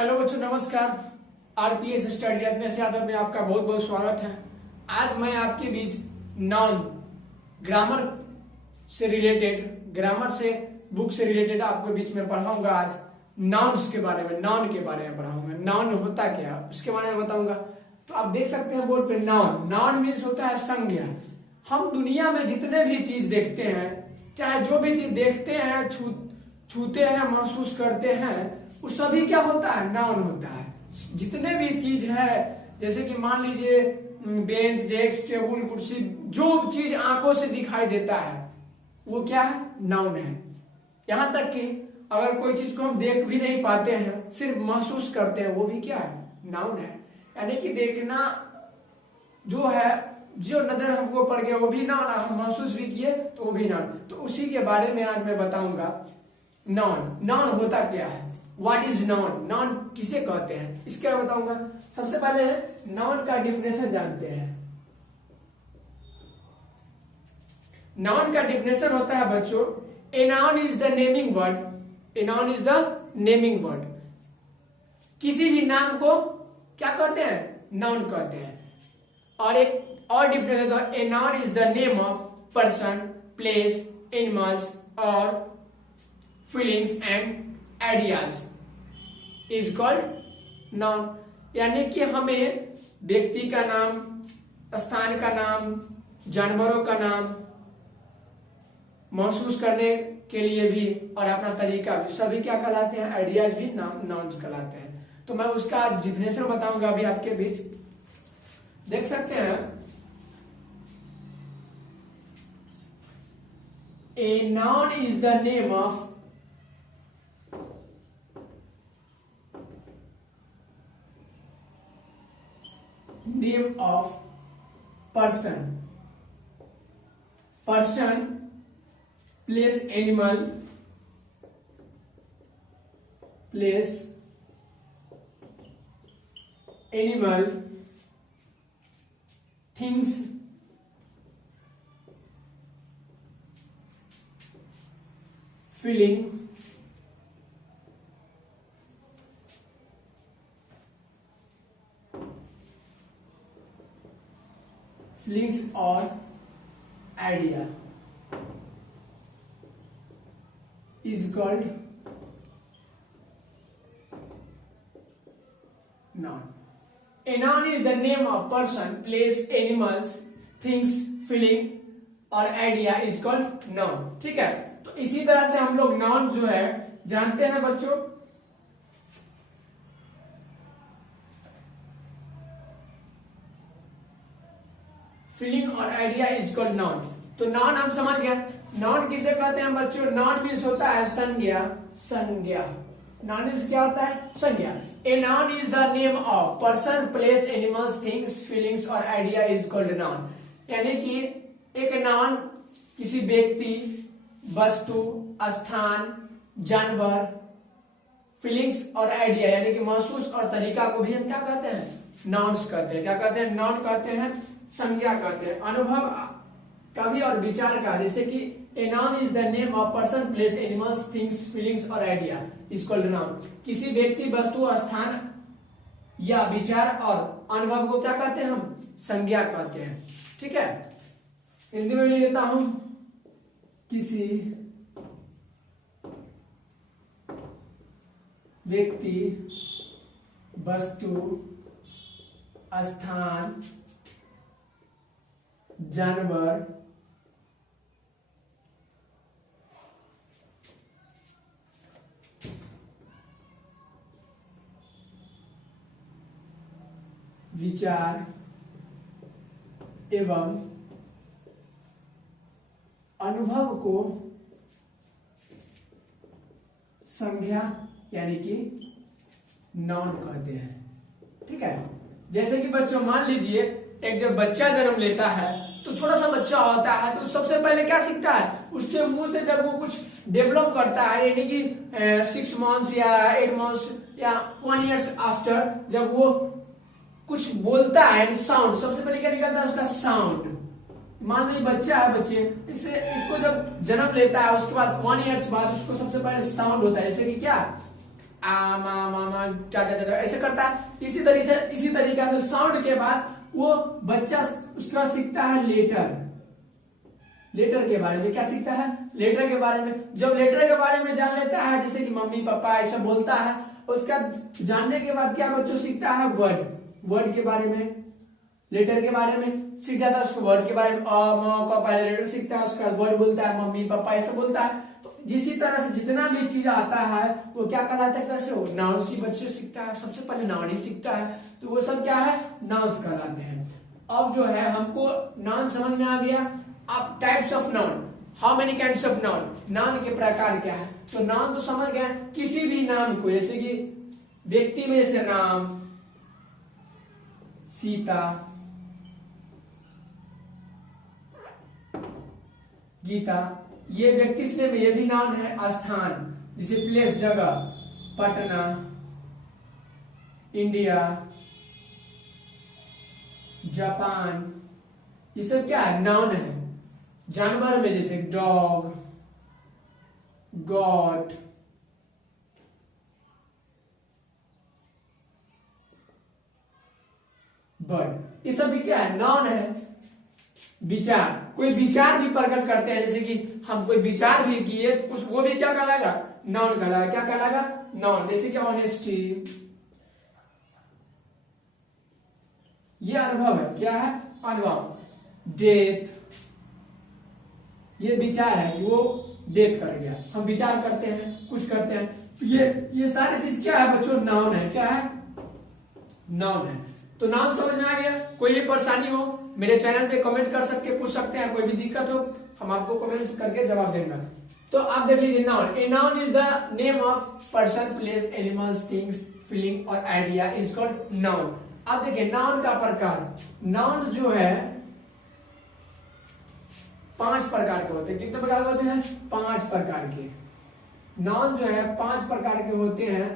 Hello बच्चों, नमस्कार। RPS study में से यादव में आपका बहुत बहुत स्वागत है। आज मैं आपके बीच नाउन ग्रामर से बुक से रिलेटेड आपके बीच में पढ़ाऊंगा। आज नाउन्स के बारे में, नाउन के बारे में पढ़ाऊंगा। नाउन होता क्या उसके बारे में बताऊंगा। तो आप देख सकते हैं बोर्ड पे नाउन। नाउन मीन्स होता है संज्ञा। हम दुनिया में जितने भी चीज देखते हैं, चाहे जो भी चीज देखते हैं, छूते हैं, महसूस करते हैं, वो सभी क्या होता है? नाउन होता है। जितने भी चीज है, जैसे कि मान लीजिए बेंच, डेस्क, टेबल, कुर्सी, जो चीज आंखों से दिखाई देता है वो क्या है? नाउन है। यहां तक कि अगर कोई चीज को हम देख भी नहीं पाते हैं, सिर्फ महसूस करते हैं, वो भी क्या है? नाउन है। यानी कि देखना जो है, जो नजर हमको पड़ गया वो भी नाउन, हम महसूस भी किए तो वो भी नाउन। तो उसी के बारे में आज मैं बताऊंगा। नाउन, नाउन होता क्या है? What is noun? नाउन किसे कहते हैं इसके बारे में बताऊंगा। सबसे पहले नाउन का डिफिनेशन जानते हैं। नाउन का डिफिनेशन होता है बच्चों, ए noun is the naming word. A noun is the naming word. किसी भी नाम को क्या कहते हैं? नाउन कहते हैं। और एक और डिफिनेशन होता है, a noun is the name of person, place, animals और feelings and ideas is called noun. यानी कि हमें व्यक्ति का नाम, स्थान का नाम, जानवरों का नाम महसूस करने के लिए भी और अपना तरीका भी, सभी क्या कहलाते हैं? आइडियाज भी नाउन्स कहलाते हैं। तो मैं उसका डिफिनेशन बताऊंगा अभी आपके बीच। देख सकते हैं, a noun is the name of person, place, animal, things, feeling, feelings और idea is called noun. A noun is the name of person, place, animals, things, feeling और आइडिया इज कॉल्ड नाउन। ठीक है, तो इसी तरह से हम लोग नाउन जो है जानते हैं बच्चों। फीलिंग और आइडिया इज कॉल्ड नाउन। तो नाउन हम समझ गए। नाउन किसे कहते हैं बच्चों? नाउन मीन्स होता है संज्ञा। संज्ञा, नाउन मीन्स क्या होता है? संज्ञा। ए noun is the name of person, place, animals, things, feelings और आइडिया इज कॉल्ड नाउन। यानी कि एक नाउन किसी व्यक्ति, वस्तु, स्थान, जानवर, फीलिंग्स और आइडिया यानी कि महसूस और तरीका को भी हम क्या कहते हैं? नाउन्स कहते हैं। क्या कहते हैं? नाउन कहते हैं, संज्ञा कहते हैं, अनुभव का भी और विचार का। जैसे कि ए noun is the name of person, place, animals, things, feelings और आइडिया इज कॉल्ड नाउन। किसी व्यक्ति, वस्तु, स्थान या विचार और अनुभव को क्या कहते हैं? हम संज्ञा कहते हैं। ठीक है, हिंदी में लिख देता हूं, किसी व्यक्ति, वस्तु, स्थान, जानवर, विचार एवं अनुभव को संज्ञा यानी कि नाउन कहते हैं। ठीक है, जैसे कि बच्चों मान लीजिए एक जब बच्चा जन्म लेता है तो छोटा सा बच्चा होता है तो सबसे पहले क्या सीखता है? उसके मुंह से जब वो कुछ डेवलप करता है, यानी कि 6 मंथ्स या 8 मंथ्स या 1 ईयर्स आफ्टर, जब वो कुछ बोलता है, साउंड, सबसे पहले क्या निकलता है? उसका साउंड। मान लीजिए बच्चा है, बच्चे इसको जब जन्म लेता है उसके बाद 1 ईयर्स बाद उसको सबसे पहले साउंड होता है, जैसे कि क्या आ मा मा मा चा चा चा ऐसे करता है। इसी तरीके से साउंड के बाद वो बच्चा उसका सीखता है लेटर के बारे में। क्या सीखता है? लेटर के बारे में। जब लेटर के बारे में जान लेता है, जैसे कि मम्मी पापा ऐसा बोलता है, उसका जानने के बाद क्या बच्चों सीखता है? वर्ड के बारे में, लेटर के बारे में सीख जाता है। उसको वर्ड के बारे में अ म क पहले लेटर सीखता है, उसका वर्ड बोलता है, मम्मी पापा ऐसा बोलता है। तो जिसी तरह से जितना भी चीज आता है वो क्या कहलाता है? कैसे हो? नाउन्स ही बच्चे सीखता है, सबसे पहले नाउन ही सीखता है, तो वो सब क्या है? नाउन्स कहलाते हैं। अब जो है हमको नाउन समझ में आ गया। अब types of noun, how many kinds of noun, noun के प्रकार क्या है। तो नाउन तो समझ गए, किसी भी नाम को, जैसे कि व्यक्ति में जैसे राम, सीता, गीता, ये व्यक्ति में ये भी नाउन है। स्थान जैसे प्लेस, जगह, पटना, इंडिया, जापान, ये सब क्या है? नाउन है। जानवर में जैसे डॉग, गॉट, बर्ड, ये सब भी क्या है? नाउन है। विचार, कोई विचार भी प्रकट करते हैं, जैसे कि हम कोई विचार भी किए कुछ, वो भी क्या कहलाएगा? नाउन कहलाएगा। क्या कहलाएगा? नाउन। जैसे कि ऑनेस्टी, ये अनुभव है। क्या है? अनुभव। डेथ, ये विचार है कि वो डेथ कर गया, हम विचार करते हैं, कुछ करते हैं, तो ये सारी चीज क्या है बच्चों? नाउन है। क्या है? नाउन है। तो नाउन समझ में आ गया। कोई ये परेशानी हो मेरे चैनल पे कमेंट कर सकते, पूछ सकते हैं। कोई भी दिक्कत हो हम आपको कमेंट करके जवाब देंगे। तो आप देख लीजिए, noun, a noun is the name of person, place, animals, things, feeling और आइडिया इज कॉल्ड नाउन। अब देखिए नाउन का प्रकार, नाउन जो है 5 प्रकार के होते हैं। कितने प्रकार के होते हैं? 5 प्रकार के। नाउन जो है 5 प्रकार के होते हैं।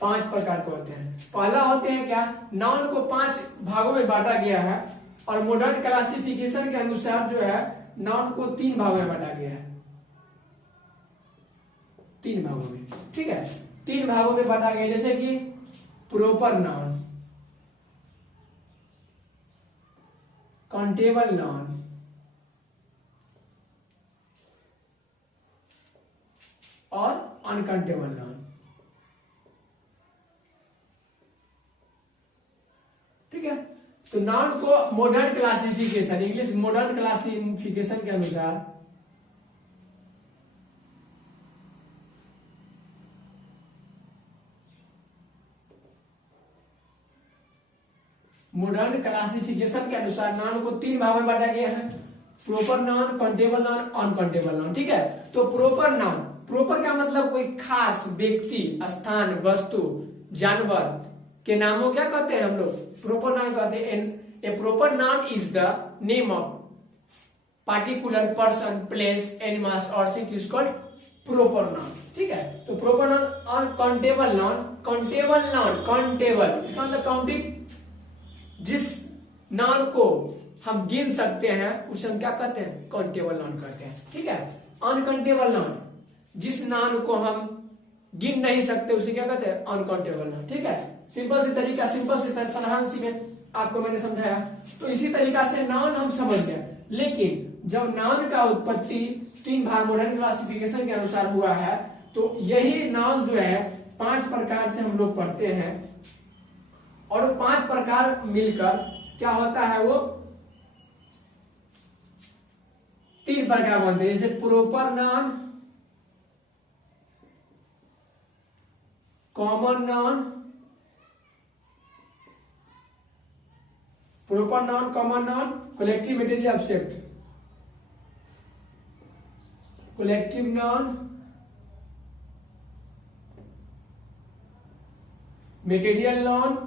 5 प्रकार के होते हैं। पहला होते हैं क्या? नाउन को 5 भागों में बांटा गया है, और मॉडर्न क्लासिफिकेशन के अनुसार जो है नाउन को 3 भागों में बांटा गया है। 3 भागों में, ठीक है, 3 भागों में बांटा गया। जैसे कि प्रॉपर नाउन, काउंटेबल नाउन, और अनकाउंटेबल नाउन। ठीक है, तो नाउन को modern classification, English modern classification के अनुसार नाउन को 3 भागों में बांटा गया है। Proper noun, countable noun, uncountable noun. ठीक है, तो प्रॉपर नाउन, प्रॉपर का मतलब कोई खास व्यक्ति, स्थान, वस्तु, जानवर के नामों क्या कहते हैं हम लोग? प्रॉपर नाउन कहते हैं। A proper noun is the name of particular person, place, animals और things is called proper noun. ठीक है, तो प्रॉपर नाउन। और काउंटेबल नाउन, काउंटेबल इसका मतलब काउंटिंग, जिस नाउन को हम गिन सकते हैं उसे हम क्या कहते हैं? काउंटेबल नाउन कहते हैं। ठीक है, अनकाउंटेबल नाउन, जिस नाउन को हम गिन नहीं सकते उसे क्या कहते हैं? Uncountable noun. ठीक है, सिंपल सी तरीका, सिंपल सी साधारण सी में आपको मैंने समझाया। तो इसी तरीका से नाउन हम समझ गए। लेकिन जब नाउन का उत्पत्ति 3 भाग मॉडर्न क्लासिफिकेशन के अनुसार हुआ है, तो यही नाउन जो है 5 प्रकार से हम लोग पढ़ते हैं, और 5 प्रकार मिलकर क्या होता है? वो 3 प्रकार बनते हैं। जैसे proper noun, common noun, proper noun, common noun, collective material object, collective noun, material noun,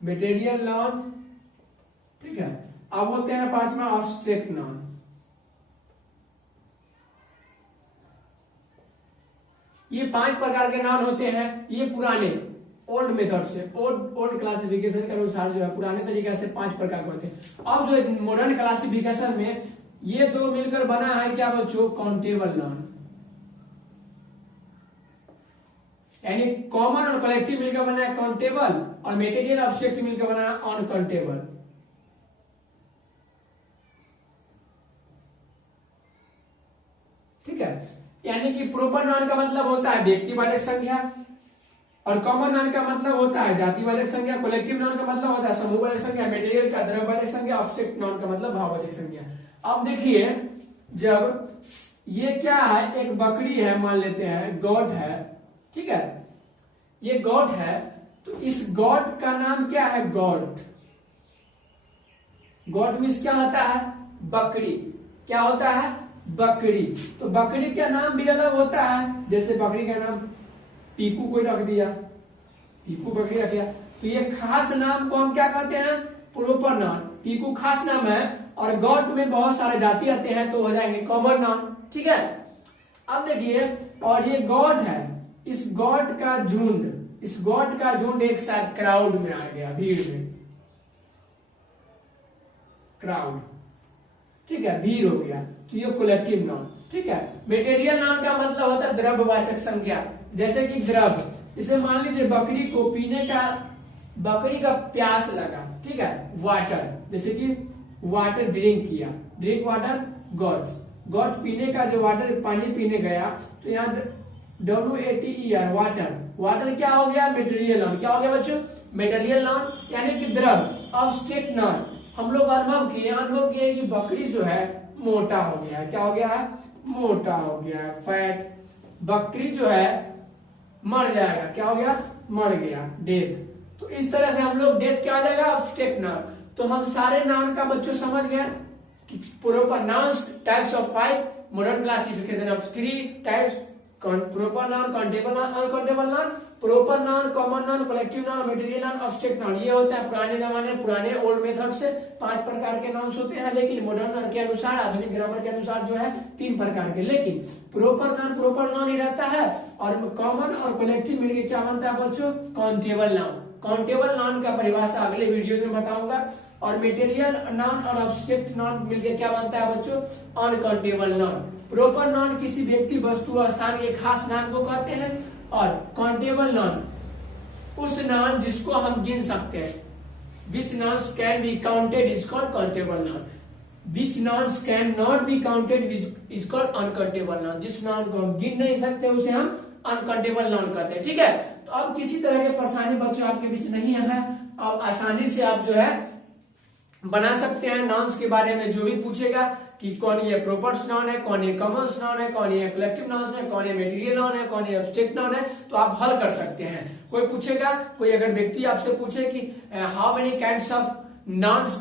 material noun. ठीक है, अब होते हैं 5वां एब्स्ट्रैक्ट नाउन। ये 5 प्रकार के नाउन होते हैं। ये पुराने ओल्ड मेथड से ओल्ड क्लासिफिकेशन के अनुसार जो है पुराने तरीके से 5 प्रकार के होते हैं। अब जो मॉडर्न क्लासिफिकेशन में ये दो मिलकर बना है क्या बच्चों, काउंटेबल नाउन। यानी कॉमन और कलेक्टिव मिलकर बना है काउंटेबल, और मेटेरियल ऑब्जेक्ट मिलकर बना है अनकाउंटेबल। ठीक है, यानी कि प्रॉपर नाउन का मतलब होता है व्यक्तिवाचक संज्ञा, और कॉमन नाउन का मतलब होता है जातिवाचक संज्ञा, कलेक्टिव नाउन का मतलब होता है समूहवाचक संज्ञा, मेटेरियल का द्रव्यवाचक संज्ञा, ऑब्जेक्ट नाउन का मतलब भाववाचक संज्ञा। अब देखिए, जब ये क्या है, एक बकरी है मान लेते हैं, गॉड है, ठीक है, ये गॉड है, तो इस गॉड का नाम क्या है, गॉड। गॉड मीन्स क्या होता है, बकरी। क्या होता है, बकरी। तो बकरी का नाम भी अलग होता है, जैसे बकरी का नाम पीकू कोई रख दिया, पीकू बकरी रख दिया, तो ये खास नाम को हम क्या कहते हैं, प्रॉपर नाउन। पीकू खास नाम है, और गॉड में बहुत सारे जाति आते हैं तो हो जाएंगे कॉमन नाउन। ठीक है, अब देखिए, और ये गॉड है, इस गॉड का झुंड एक साथ क्राउड में आ गया, भीड़ में, क्राउड, ठीक है, भीड़ हो गया, तो ये कलेक्टिव नाउन। ठीक है, मेटेरियल नाउन का मतलब होता है द्रव्यवाचक संज्ञा, जैसे कि द्रव, इसे मान लीजिए बकरी को पीने का, बकरी का प्यास लगा, ठीक है, वाटर, जैसे कि वाटर ड्रिंक किया, ड्रिंक वाटर, गॉड्स पीने का जो वाटर, पानी पीने गया, तो यहाँ WATER वाटर क्या हो गया, मेटेरियल नाउन। क्या हो गया बच्चों, मेटेरियल नाउन, यानी कि द्रव। ऑब्जेक्ट नाउन, हम लोग अनुभव किए कि बकरी जो है मोटा हो गया है। क्या हो गया है, मोटा हो गया है, फैट। बकरी जो है मर जाएगा, क्या हो गया, मर गया, डेथ। तो इस तरह से हम लोग डेथ क्या हो जाएगा, ऑब्जेक्ट नाउन। तो हम सारे नाउन का बच्चों समझ गए कि proper nouns types of 5, modern classification of 3 types, proper noun, countable noun, uncountable noun, proper noun, common noun, collective noun, material noun, object noun. ये होता है पुराने जमाने, पुराने ओल्ड मेथड से 5 प्रकार के नाउन्स होते हैं, लेकिन मॉडर्न के अनुसार, आधुनिक ग्रामर के अनुसार जो है 3 प्रकार के। लेकिन प्रॉपर नाउन ही रहता है, और कॉमन और कलेक्टिव मिलकर क्या बनता है बच्चों, काउंटेबल नाउन। काउंटेबल नाउन का परिभाषा अगले वीडियो में बताऊंगा। और मेटेरियल नाउन और ऑब्जेक्ट नाउन मिलकर क्या बनता है बच्चों, अनकाउंटेबल नाउन। प्रॉपर नाउन किसी व्यक्ति, वस्तु, स्थान के खास नाम को कहते हैं, और काउंटेबल नाउन उस नाउन जिसको हम गिन सकते हैं। Which nouns can be counted is called countable noun, which nouns can not be counted is called uncountable noun. जिस नाउन को हम गिन नहीं सकते उसे हम अनकाउंटेबल नाउन कहते हैं। ठीक है, तो अब किसी तरह के परेशानी बच्चों आपके बीच नहीं है, अब आसानी से आप जो है बना सकते हैं नाउन्स के बारे में। जो भी पूछेगा कि कौन ये प्रॉपर नाउन है, कौन ये कॉमन नाउन है, कौन ये कलेक्टिव नाउन है, कौन ये मेटेरियल नाउन है, कौन ये ऑब्जेक्ट नाउन है, तो आप हल कर सकते हैं। कोई पूछेगा, कोई अगर व्यक्ति आपसे पूछे कि how many kinds of nouns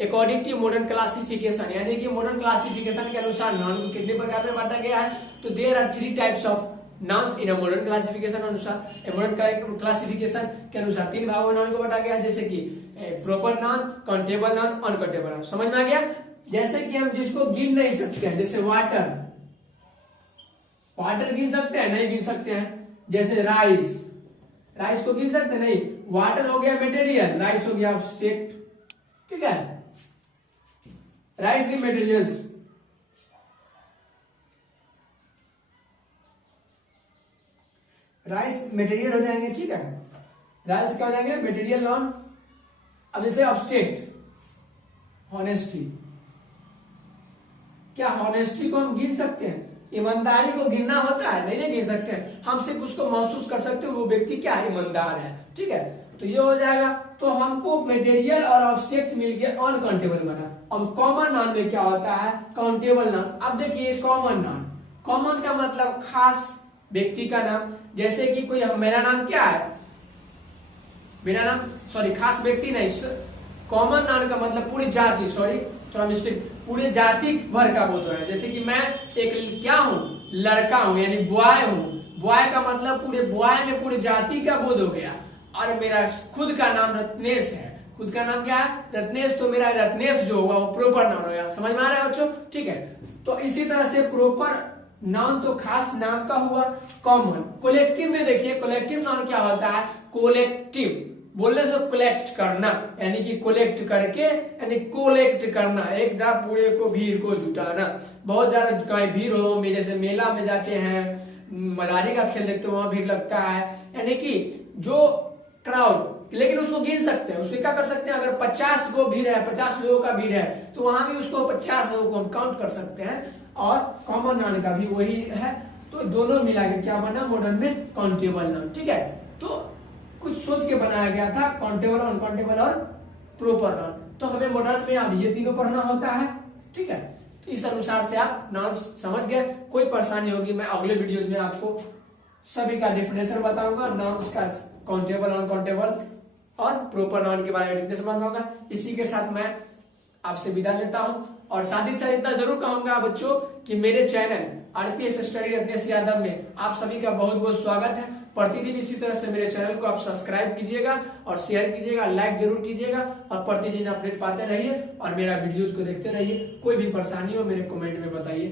according to modern classification, यानी कि मॉडर्न क्लासिफिकेशन के अनुसार नाउन को कितने प्रकार में बांटा गया है, तो there are 3 types of nouns in modern classification अनुसार। मॉडर्न क्लासिफिकेशन के अनुसार 3 भागों में नाउन को बांटा गया है, जैसे कि proper noun, countable noun, uncountable noun. समझ में आ गया। जैसे कि हम जिसको गिन नहीं सकते हैं, जैसे वाटर गिन सकते हैं, नहीं गिन सकते हैं। जैसे राइस को गिन सकते हैं, नहीं। वाटर हो गया मेटेरियल, राइस हो गया ऑब्जेक्ट। ठीक है, राइस की मेटेरियल्स, राइस मटेरियल हो जाएंगे। ठीक है, राइस क्या हो जाएंगे, मटेरियल नाउन। अब जैसे ऑब्जेक्ट, हॉनेस्टी, क्या हॉनेस्टी को हम गिन सकते हैं? ईमानदारी को गिनना होता है? नहीं गिन सकते हैं। हम सिर्फ उसको महसूस कर सकते हैं वो व्यक्ति क्या है, ईमानदार है। ठीक है, तो ये हो जाएगा। तो हमको मटेरियल और ऑब्जेक्ट मिलके अनकाउंटेबल बना। अब कॉमन नाउन में क्या होता है, काउंटेबल नाउन। अब देखिए कॉमन नाउन, कॉमन का मतलब खास व्यक्ति का नाम। जैसे कि कोई, मेरा नाम क्या है, मेरा नाम, सॉरी खास व्यक्ति नहीं, कॉमन नाउन का मतलब पूरी जाति, सॉरी थोड़ा मिस्टेक, पूरे जाति भर का बोध है। जैसे कि मैं एक क्या हूं, लड़का हूं, यानी बॉय हूं। बॉय का मतलब पूरे बॉय में पूरी जाति का बोध हो गया। और मेरा खुद का नाम रत्नेश है, खुद का नाम क्या है, रत्नेश। तो मेरा रत्नेश जो होगा वो प्रॉपर नाउन होगा। समझ में आ रहा है बच्चों? ठीक है, तो इसी तरह से प्रॉपर नाउन तो खास नाम का हुआ, कॉमन। कोलेक्टिव में देखिए, कोलेक्टिव नाउन क्या होता है, कोलेक्टिव बोलने से कलेक्ट करना, यानी कि कलेक्ट करके, यानी कोलेक्ट करना, एक दा पूरे को भीड़ को जुटाना। बहुत ज्यादा कहीं भीड़ हो, में जैसे मेला में जाते हैं, मदारी का खेल देखते हो, वहां भीड़ लगता है, यानी कि जो क्राउड, लेकिन उसको गिन सकते हैं, उसको क्या कर सकते हैं, अगर 50 गो भीड़ है, 50 लोगों का भीड़ है, तो वहां भी उसको 50 लोगों को हम काउंट कर सकते हैं। और कॉमन नाउन का भी वही है, तो दोनों मिला के क्या बना मॉडर्न में, काउंटेबल नाउन। ठीक है, तो कुछ सोच के बनाया गया था, काउंटेबल, अनकाउंटेबल और प्रोपर नाउन। तो हमें मॉडर्न में अब ये तीनों पढ़ना होता है। ठीक है, तो इस अनुसार से आप नाउन समझ गए। कोई परेशानी होगी मैं अगले वीडियोज में आपको सभी का डेफिनेशन बताऊंगा, नाउन्स का काउंटेबल, अनकाउंटेबल और प्रोपर नाउन के बारे में डेफिनेशन बताऊंगा। इसी के साथ मैं आपसे विदा लेता हूं, और साथ ही साथ इतना जरूर कहूंगा बच्चों कि मेरे channel RPS study Ratnesh Yadav में आप सभी का बहुत बहुत स्वागत है। प्रतिदिन इसी तरह से मेरे चैनल को आप सब्सक्राइब कीजिएगा और शेयर कीजिएगा, लाइक जरूर कीजिएगा, और प्रतिदिन अपडेट पाते रहिए और मेरा वीडियोज को देखते रहिए। कोई भी परेशानी हो मेरे कमेंट में बताइए।